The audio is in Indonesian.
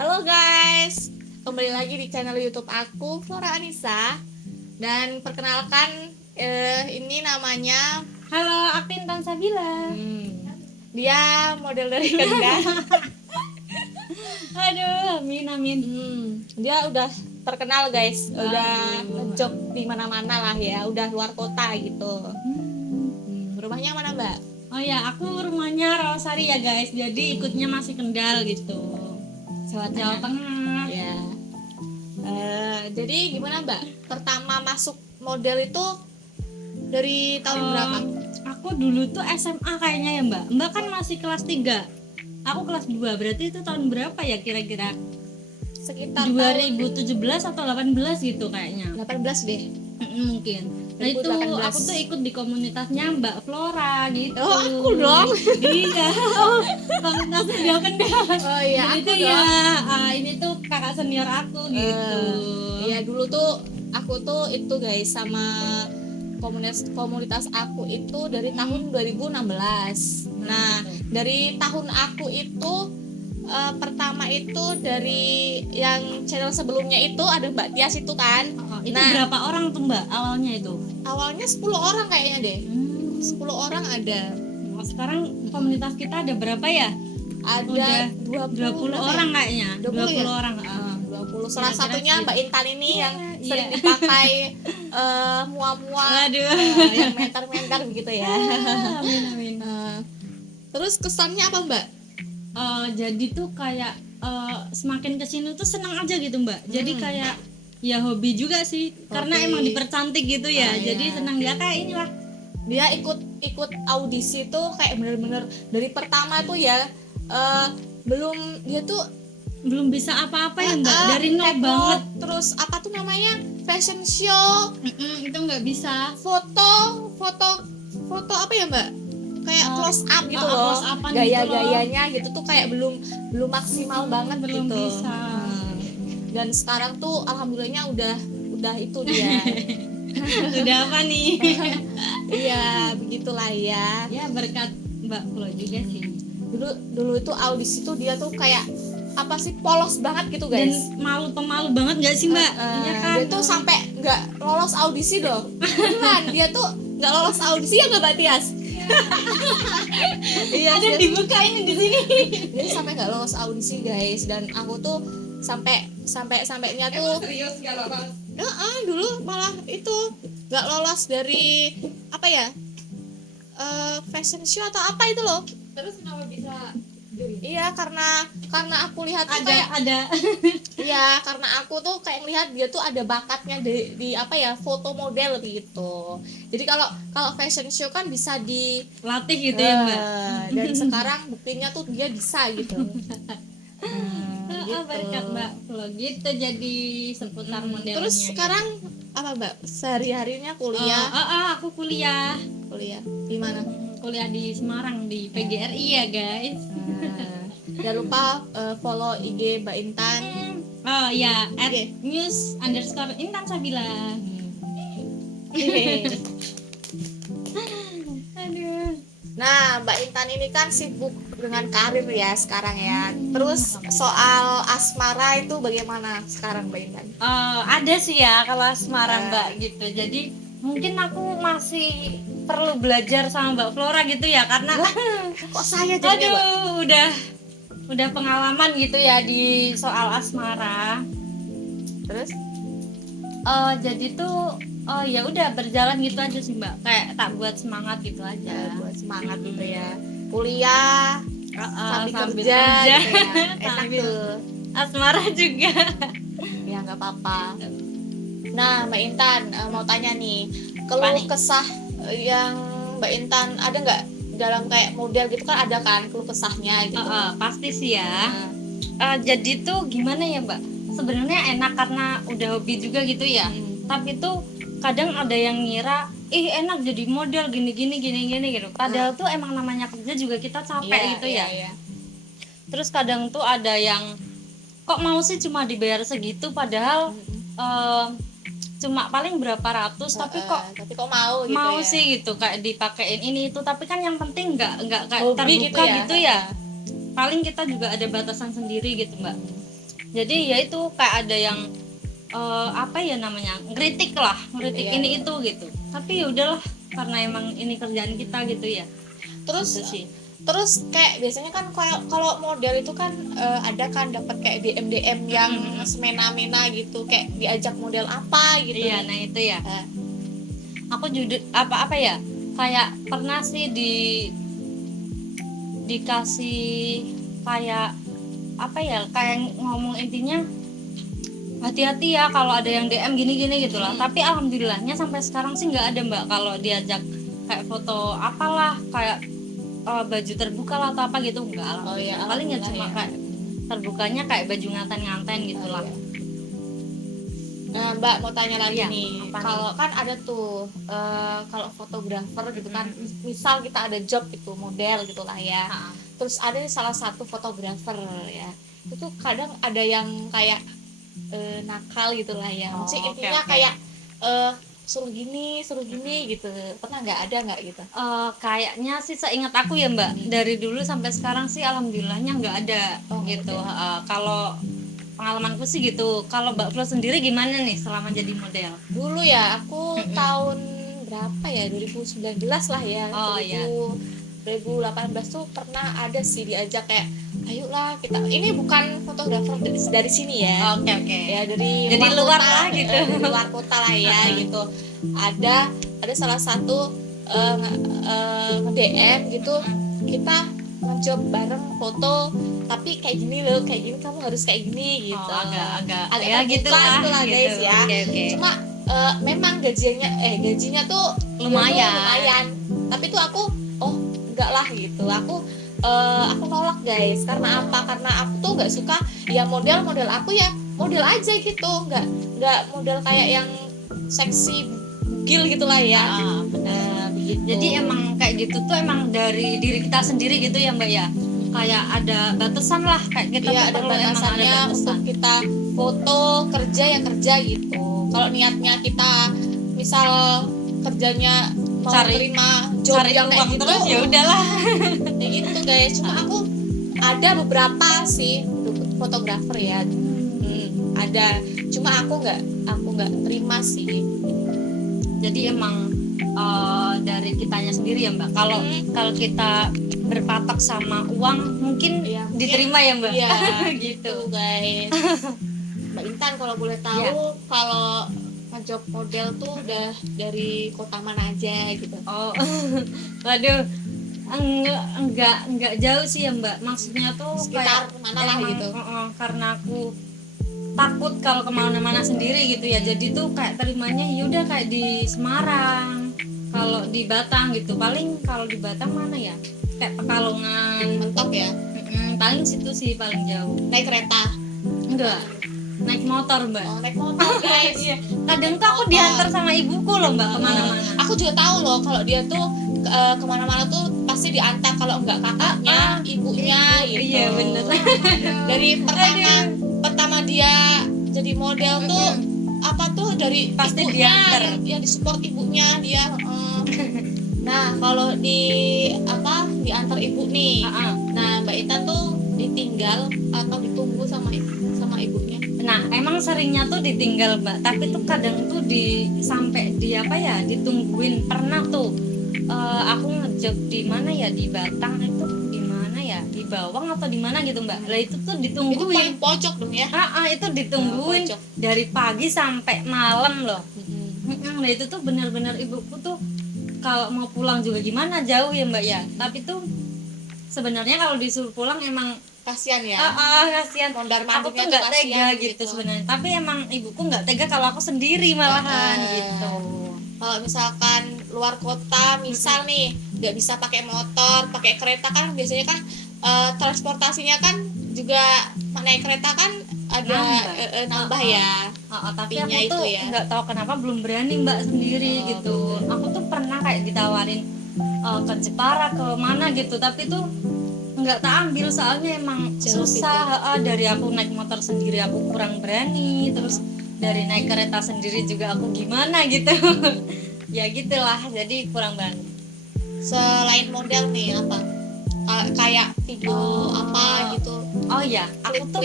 Halo guys, kembali lagi di channel YouTube aku, Flora Anissa. Dan perkenalkan, ini namanya Halo, aku Intan Sabila. dia model dari Kendal. Aduh, amin. Dia udah terkenal guys, udah ngejob di mana-mana lah ya, udah luar kota gitu. Rumahnya mana Mbak? Oh ya, aku rumahnya Rawasari ya guys. Jadi ikutnya masih Kendal gitu. Jawa Tengah. Ya. Jadi gimana Mbak? Pertama masuk model itu dari tahun berapa? Aku dulu tuh SMA kayaknya ya Mbak. Mbak kan masih kelas 3. Aku kelas 2. Berarti itu tahun berapa ya kira-kira? Sekitar 2017 atau 18 gitu kayaknya. 18 deh. Mungkin. Nah itu 2018. aku tuh ikut di komunitasnya Mbak Flora gitu. Oh, aku dong. Iya. Komunitasnya dia Kendal. Oh iya, Jadi aku tuh dong. ya, ini tuh kakak senior aku gitu. Iya, dulu tuh aku tuh itu guys sama komunitas aku itu dari tahun 2016. Nah, dari tahun aku itu pertama itu dari yang channel sebelumnya itu ada Mbak Tias itu kan. Itu Nah, berapa orang tuh Mbak awalnya itu? awalnya 10 orang kayaknya deh. 10 orang ada. Nah, sekarang komunitas kita ada berapa ya? Ada Udah 20 orang kayaknya. 20 ya? orang. 20. Salah Kira-kira satunya segitu. Mbak Intan ini yang Iya. sering dipakai mua-mua, Aduh. yang mentar-mentar begitu ya. Amin. Terus kesannya apa Mbak? Jadi tuh kayak semakin kesini tuh senang aja gitu Mbak. Jadi kayak ya hobi juga sih. Karena emang dipercantik gitu ya. Jadi iya. senang dia kayak inilah. Dia ikut audisi tuh kayak bener-bener dari pertama tuh ya, belum dia tuh Belum bisa apa-apa ya Mbak. Dari nol catwalk, banget. terus apa tuh namanya, fashion show, Itu nggak bisa. foto apa ya Mbak, kayak close up gitu loh, close up-an gitu gaya-gayanya gitu tuh kayak belum maksimal banget belum gitu. bisa. Dan sekarang tuh alhamdulillahnya udah itu dia. Udah apa nih? Iya, begitulah ya. Ya berkat Mbak Flo juga sih. Dulu itu audisi tuh dia tuh kayak apa sih, polos banget gitu Dan guys. pemalu banget nggak sih Mbak? Iya kan? Dia tuh sampai nggak lolos audisi loh. Beneran, dia tuh nggak lolos audisi ya nggak Mbak Tias? Iya, Ada dia dibuka ini di sini. jadi sampai nggak lolos audisi guys. Dan aku tuh sampainya tuh Serius gak lolos? dulu malah itu nggak lolos dari apa ya, fashion show atau apa itu loh. Terus kenapa bisa join? Iya, karena aku lihat tuh kayak ada. iya, karena aku tuh kayak ngelihat dia tuh ada bakatnya di apa ya, foto model gitu. Jadi kalau fashion show kan bisa Latih gitu ya Mbak. dan sekarang buktinya tuh dia bisa gitu. Gitu. Berkat Mbak Flo gitu jadi seputar modelnya. Terus sekarang apa Mbak, sehari-harinya kuliah? Aku kuliah Di mana? kuliah di Semarang di PGRI ya guys. Jangan lupa follow IG Mbak Intan. Oh ya, Oke. @news_Intan Sabila. Aduh. Nah, Mbak Intan ini kan sibuk dengan karir ya sekarang ya. Terus soal asmara itu bagaimana sekarang Mbak Intan? Ada sih ya kalau asmara Mbak gitu. Jadi mungkin aku masih perlu belajar sama Mbak Flora gitu ya karena Kok saya jadinya Mbak? udah pengalaman gitu ya di soal asmara. Terus? Jadi tuh ya udah berjalan gitu aja sih Mbak. Kayak tak buat semangat gitu aja. Buat semangat gitu ya. Kuliah sambil kerja gitu ya. Enak Sambil tuh. asmara juga. Ya nggak apa-apa. Nah, Mbak Intan mau tanya nih, keluh Apa nih? kesah yang Mbak Intan ada nggak dalam kayak model gitu kan, ada kan keluh kesahnya gitu. Pasti sih ya. Nah, Jadi tuh gimana ya Mbak? Sebenarnya enak karena udah hobi juga gitu ya. Tapi tuh kadang ada yang ngira, enak jadi model gini gitu. Padahal tuh emang namanya kerja juga kita capek iya, gitu iya, ya. iya. Terus kadang tuh ada yang kok mau sih cuma dibayar segitu padahal cuma paling berapa ratus tapi kok mau gitu mau ya. sih gitu kayak dipakein ini itu tapi kan yang penting nggak kayak Hobi terbuka gitu ya. gitu ya. paling kita juga ada batasan sendiri gitu mbak. Jadi ya itu kayak ada yang apa ya namanya, ngeritik Iya. ini itu gitu, tapi ya udahlah karena emang ini kerjaan kita gitu ya. Terus Gitu sih. terus kayak biasanya kan kalau model itu kan ada kan dapat kayak DM yang semena-mena gitu, kayak diajak model apa gitu. Iya, nah itu ya. Eh, Aku juga apa ya, kayak pernah sih dikasih kayak apa ya, kayak ngomong intinya hati-hati ya kalau ada yang DM gini-gini gitulah. Tapi alhamdulillahnya sampai sekarang sih nggak ada mbak kalau diajak kayak foto apalah kayak baju terbuka lah atau apa gitu, enggak. Oh iya, Paling ya alhamdulillah cuma ya. kayak terbukanya kayak baju nganten-nganten gitulah. Nah, Mbak mau tanya lagi Iya, nih. apa nih? Kalau kan ada tuh kalau fotografer gitu kan, misal kita ada job gitu, model gitulah ya. Terus ada nih salah satu fotografer ya. Itu kadang ada yang kayak nakal gitulah ya. Maksudnya oke, intinya oke. kayak suruh gini gitu. Pernah nggak ada gitu? Kayaknya sih seingat aku ya mbak, dari dulu sampai sekarang sih alhamdulillahnya nggak ada Oh, nggak gitu. ada. Kalau pengalamanku sih gitu. Kalau mbak Flo sendiri gimana nih selama jadi model? Dulu ya aku tahun berapa ya, 2019 lah ya. Oh, iya. 2018 tuh pernah ada sih diajak kayak ayolah kita, ini bukan fotografer dari sini ya. Oke oke. Ya dari Jadi luar kota, lah gitu. dari luar kota lah ya gitu. Ada salah satu nge-DM gitu, kita ngejob bareng foto, tapi kayak gini loh, kayak gini kamu harus kayak gini gitu. agak Agak ya terbuka gitulah gitulah, guys, gitu. ya. Oke. Cuma memang gajinya tuh Lumayan. tapi tuh aku enggak lah gitu. Aku nolak guys, karena apa? Karena aku tuh nggak suka ya model aku ya model aja gitu, nggak model kayak yang seksi bugil gitulah ya. Nah, begitu. Jadi emang kayak gitu tuh emang dari diri kita sendiri gitu ya mbak ya, kayak ada batasan lah, kayak kita Iya, tuh ada perlu emang batasannya ada batasan. untuk kita foto, kerja ya kerja gitu. Kalau niatnya kita misal kerjanya mau Cari- terima job cari yang kayak uang gitu, terus ya udahlah. kayak gitu guys. Cuma aku ada beberapa sih fotografer ya, ada. Cuma aku nggak terima sih. Jadi emang dari kitanya sendiri ya mbak, kalau kita berpatok sama uang mungkin Iya, mungkin diterima ya mbak. Iya, Gitu. gitu guys. Mbak Intan kalau boleh tahu, kalau ngejob model tuh udah dari kota mana aja gitu? Oh, waduh, enggak jauh sih ya mbak. Maksudnya tuh Sekitar kayak mana lah emang, gitu. karena aku takut kalau kemana-mana sendiri gitu ya. Jadi tuh kayak terimanya yaudah kayak di Semarang, kalau di Batang gitu. Paling kalau di Batang mana ya? Kayak Pekalongan. Mentok ya. Paling situ sih paling jauh. Naik kereta. Enggak, naik motor mbak. Oh, naik motor guys. Iya. Kadang tuh aku diantar sama ibuku loh mbak kemana-mana. Aku juga tahu loh kalau dia tuh kemana-mana tuh pasti diantar, kalau enggak kakaknya, ibunya gitu. Iya bener. Dari pertama dia jadi model tuh apa tuh dari Pasti ibunya diantar. yang disupport ibunya dia. Nah kalau diantar ibu nih. Nah Mbak Ita tuh ditinggal atau ditunggu sama ibunya? Nah, emang seringnya tuh ditinggal, Mbak. Tapi tuh kadang tuh sampai ditungguin. Pernah tuh aku ngejob di mana ya, di Batang itu di mana ya? Di Bawang atau di mana gitu, Mbak. Lah itu tuh Itu ditungguin. paling pojok dong ya. Itu ditungguin Pojok. dari pagi sampai malam loh. Nah, itu tuh benar-benar ibuku tuh kalau mau pulang juga gimana, jauh ya, Mbak ya. Tapi tuh sebenarnya kalau disuruh pulang emang Kasian ya. kasihan. Mondar Aku tuh mandirnya nggak tuh tega kasihan gitu sebenarnya, tapi emang ibuku nggak tega kalau aku sendiri malahan gitu. Kalau misalkan luar kota, misal nih nggak bisa pakai motor, pakai kereta kan biasanya kan transportasinya kan juga naik kereta kan ada nambah ya. Tapi Pinya aku tuh itu ya. nggak tahu kenapa belum berani mbak sendiri gitu. Aku tuh pernah kayak ditawarin ke Jepara ke mana gitu, tapi tuh nggak tak ambil soalnya emang Jauh susah. Dari aku naik motor sendiri aku kurang berani, terus dari naik kereta sendiri juga aku gimana gitu. Ya gitulah, jadi kurang berani. Selain model nih apa? kayak video apa gitu. Oh ya, aku tuh Klip-klip